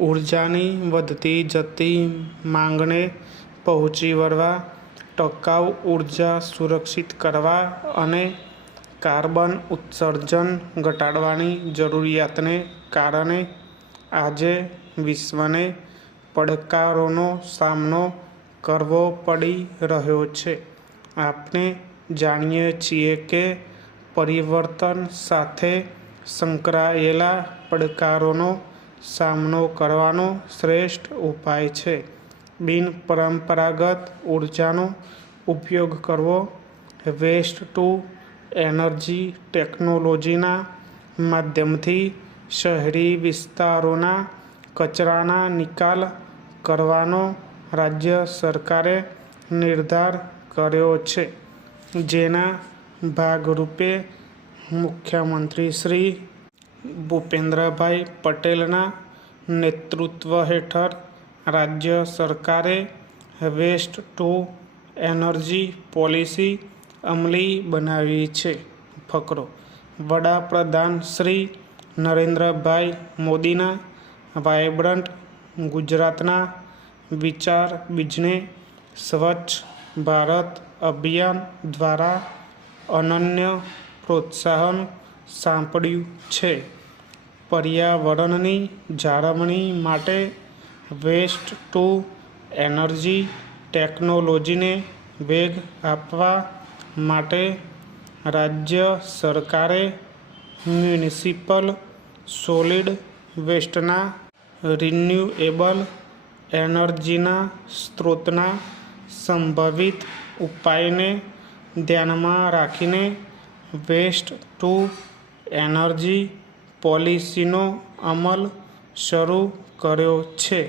ઉર્જાની વધતી જતી માંગને પહોંચી વળવા, ટકાઉ ઉર્જા સુરક્ષિત કરવા અને કાર્બન ઉત્સર્જન ઘટાડવાની જરૂરિયાતને કારણે આજે વિશ્વને પડકારોનો સામનો કરવો પડી રહ્યો છે. આપણે જાણીએ છીએ કે પરિવર્તન સાથે સંકળાયેલા પડકારોનો સામનો કરવાનો શ્રેષ્ઠ ઉપાય છે બિનપરંપરાગત ઉર્જાનો ઉપયોગ કરવો. વેસ્ટ ટુ એનર્જી ટેકનોલોજીના માધ્યમથી શહેરી વિસ્તારોના કચરાના નિકાલ કરવાનો રાજ્ય સરકારે નિર્ધાર કર્યો છે, જેના ભાગરૂપે મુખ્યમંત્રી શ્રી ભૂપેન્દ્રભાઈ પટેલના નેતૃત્વ હેઠળ રાજ્ય સરકારે વેસ્ટ ટુ એનર્જી પોલિસી અમલી બનાવી છે. ફકરો: વડાપ્રધાન શ્રી નરેન્દ્રભાઈ મોદીના વાયબ્રન્ટ ગુજરાતના વિચાર બીજને સ્વચ્છ ભારત અભિયાન દ્વારા અનન્ય પ્રોત્સાહન સાંપડ્યું છે. પર્યાવરણની જાળવણી માટે વેસ્ટ ટુ એનર્જી ટેકનોલોજીને વેગ આપવા માટે રાજ્ય સરકારે મ્યુનિસિપલ સોલિડ વેસ્ટના રિન્યુએબલ એનર્જીના સ્ત્રોતના સંભવિત ઉપાયને ધ્યાનમાં રાખીને વેસ્ટ ટુ એનર્જી પોલિસીનો અમલ શરૂ કર્યો છે.